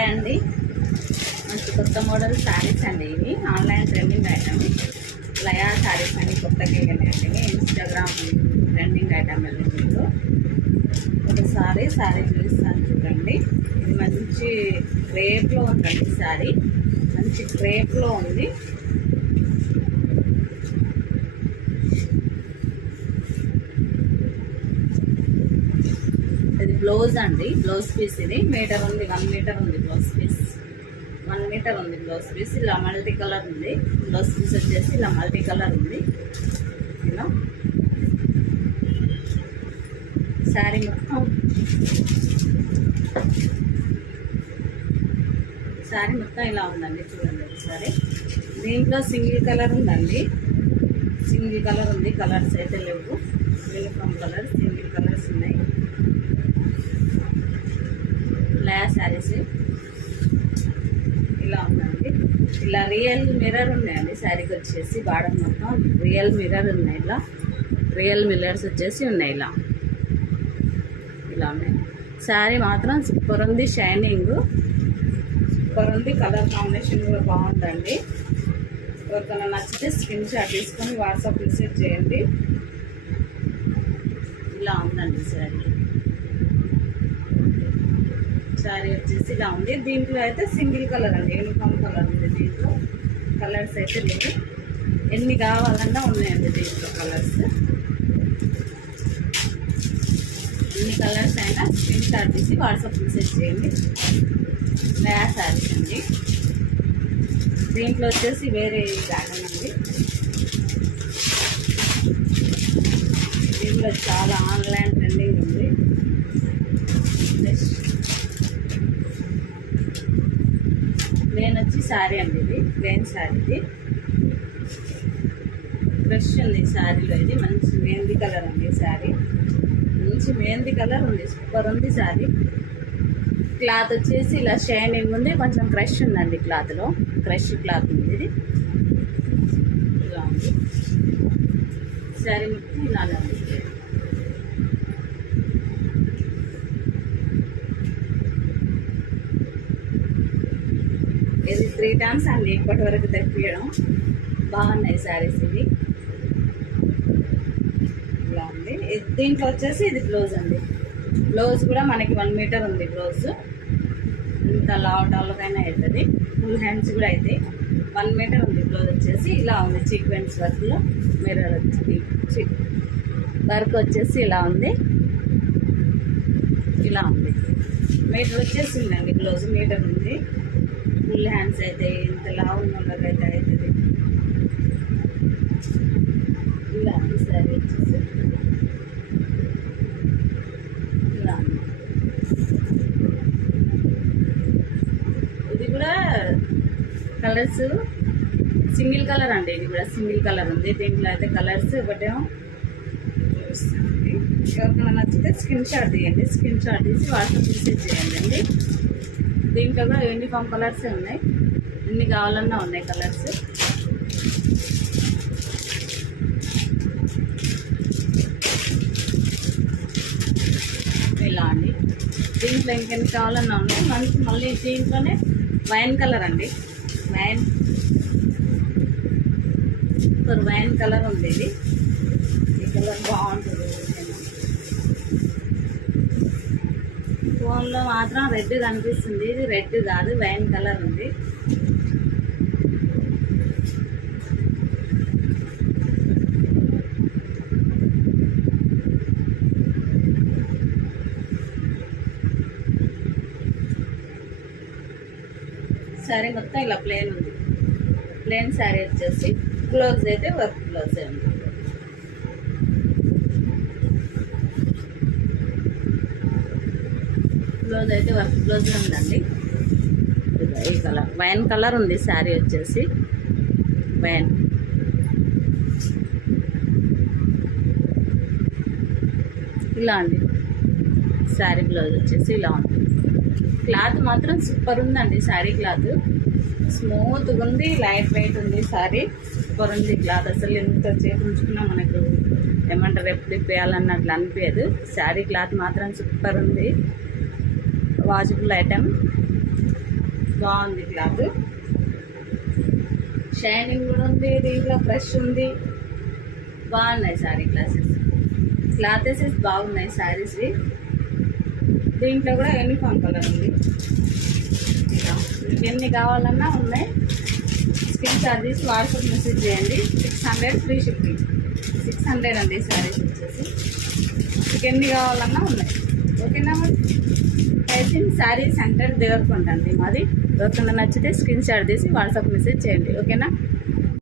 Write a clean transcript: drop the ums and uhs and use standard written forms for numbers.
Hi అండి, మంచి కొత్త మోడల్ శారీస్ అండి. ఇవి online trending item Laya saris అని కొత్తగా వెళ్ళండి. ఇన్స్టాగ్రామ్ ట్రెండింగ్ ఐటమ్ అండి. మీకు ఒకసారి శారీ చూపిస్తాను చూడండి. ఇది మంచి క్రేప్లో ఉందండి. శారీ మంచి క్రేప్లో ఉంది. ఇది బ్లౌజ్ అండి, బ్లౌజ్ పీస్. ఇది మీటర్ ఉంది, 1 మీటర్ ఉంది బ్లౌజ్ పీస్. 1 మీటర్ ఉంది బ్లౌజ్ పీస్. ఇలా మల్టీ కలర్ ఉంది. బ్లౌజ్ పీస్ వచ్చేసి ఇలా మల్టీ కలర్ ఉంది. ఇలా శారీ మొత్తం ఇలా ఉందండి. చూడండి ఒకసారి. దీంట్లో సింగిల్ కలర్ ఉందండి. సింగిల్ కలర్ ఉంది, కలర్స్ అయితే లేవు. యూనిఫామ్ కలర్, సింగిల్ కలర్స్ ఉన్నాయి. లయా శారీస్ ఇలా ఉందండి. ఇలా రియల్ మిర్రర్ ఉన్నాయండి. శారీకి వచ్చేసి బార్డర్ మొత్తం రియల్ మిర్రర్ ఉన్నాయి. ఇలా రియల్ మిర్రర్స్ వచ్చేసి ఉన్నాయి. ఇలా ఉన్నాయి. శారీ మాత్రం సూపర్ ఉంది. షైనింగ్ సూపర్ ఉంది. కలర్ కాంబినేషన్ కూడా బాగుందండి. ఎవరికైనా నచ్చితే స్క్రీన్ షాట్ తీసుకొని వాట్సాప్ మెసేజ్ చేయండి. ఇలా ఉందండి శారీ వచ్చేసి ఇలా ఉంది. దీంట్లో అయితే సింగిల్ కలర్ అండి, యూనిఫామ్ కలర్ ఉంది. దీంట్లో కలర్స్ అయితే లేవు. ఎన్ని కావాలన్నా ఉన్నాయండి దీంట్లో కలర్స్. ఎన్ని కలర్స్ అయినా స్క్రీన్ షాట్ తీసి వాట్సాప్ మెసేజ్ చేయండి. నయా శారీస్ అండి. దీంట్లో వచ్చేసి వేరే ప్యాటర్న్ అండి. దీంట్లో చాలా ఆన్లైన్ ట్రెండింగ్ ఉంది. ప్లేన్ వచ్చి శారీ అండి. ఇది ప్లేన్ శారీది. ఫ్రెష్ ఉంది శారీలో. ఇది మంచి మెహందీ కలర్ అండి. శారీ మంచి మెహందీ కలర్ ఉంది. సూపర్ ఉంది శారీ. క్లాత్ వచ్చేసి ఇలా షైనింగ్ ఉంది. కొంచెం క్రష్ ఉందండి క్లాత్లో. క్రష్ క్లాత్ ఉంది. ఇది ఇలా ఉంది. శారీ మొత్తం ఇలానే ఉంది. ఇది 3 టైమ్స్ అండి ఇప్పటి వరకు తెప్పియడం. బాగున్నాయి శారీస్. ఇది ఇలా ఉంది. దీంట్లో వచ్చేసి ఇది బ్లౌజ్ అండి. బ్లౌజ్ కూడా మనకి 1 మీటర్ ఉంది బ్లౌజ్. ఇంత లావటాలకైనా అవుతుంది. ఫుల్ హ్యాండ్స్ కూడా అవుతాయి. 1 మీటర్ ఉంది బ్లౌజ్ వచ్చేసి. ఇలా ఉంది. సీక్వెన్స్ వర్క్లో మిర్రర్ వచ్చి వర్క్ వచ్చేసి ఇలా ఉంది. ఇలా ఉంది. మీటర్ వచ్చేసి ఉందండి. బ్లౌజ్ మీటర్ ఉంది. ఫుల్ హ్యాండ్స్ అయితే ఇంత లావు ఉన్న వాళ్ళకైతే అవుతుంది. ఇలా ఉంది శారీ వచ్చేసి. ఇలా ఇది కూడా కలర్స్ సింగిల్ కలర్ అండి. ఇది కూడా సింగిల్ కలర్ ఉంది. దీంట్లో అయితే కలర్స్ ఒకటేమో చూపిస్తానండి. ఎవరికైనా నచ్చితే స్క్రీన్ షాట్ తీయండి. స్క్రీన్ షాట్ తీసి వాట్సాప్ మెసేజ్ చేయండి అండి. దీంట్లో కూడా యూనిఫామ్ కలర్సే ఉన్నాయి. ఎన్ని కావాలన్నా ఉన్నాయి కలర్స్. ఇలా అండి. దీంట్లో ఇంకెన్ని కావాలన్నా ఉన్నాయి. మళ్ళీ దీంట్లోనే వైన్ కలర్ అండి. వైన్ కలర్ ఉంది. ఇది ఈ కలర్ బాగుంటుంది. ఫోన్లో మాత్రం రెడ్ కనిపిస్తుంది. ఇది రెడ్ కాదు, వైన్ కలర్ ఉంది. శారీ మొత్తం ఇలా ప్లేన్ ఉంది. ప్లేన్ శారీ వచ్చేసి బ్లౌజ్ అయితే వర్క్ బ్లౌజే ఉంది. బ్లౌజ్ అయితే వర్క్ బ్లౌజ్ ఉందండి. ఈ కలర్ వైన్ కలర్ ఉంది. శారీ వచ్చేసి వైన్. ఇలా అండి. శారీ బ్లౌజ్ వచ్చేసి ఇలా ఉంది. క్లాత్ మాత్రం సూపర్ ఉందండి. శారీ క్లాత్ స్మూత్గా ఉంది. లైట్ వెయిట్ ఉంది. శారీ సూపర్ ఉంది. క్లాత్ అసలు ఎంత చేతి ఉంచుకున్నా మనకు ఏమంటారు ఎప్పుడు ఇప్పేయాలన్నట్లు అనిపించదు. శారీ క్లాత్ మాత్రం సూపర్ ఉంది. Washable item. బాగుంది క్లాత్, షైనింగ్ కూడా ఉంది, దీంట్లో ఫ్రెష్ ఉంది, బాగున్నాయి శారీ క్లాతెసెస్ బాగున్నాయి శారీస్వి. దీంట్లో కూడా యూనిఫామ్ కలర్ ఉంది. మీకు ఎన్ని కావాలన్నా ఉన్నాయి. స్క్రీన్ షాట్ తీసి వాట్సాప్ మెసేజ్ చేయండి. 600 ఫ్రీ షిప్పింగ్. 600 అండి శారీస్ వచ్చేసి. మీకు ఎన్ని కావాలన్నా ఉన్నాయి. ఓకేనా మరి? టైసింగ్ శారీ సెంటర్ దేవరకొండ అండి మాది. ఎవరికైనా నచ్చితే స్క్రీన్ షాట్ తీసి వాట్సాప్ మెసేజ్ చేయండి. ఓకేనా?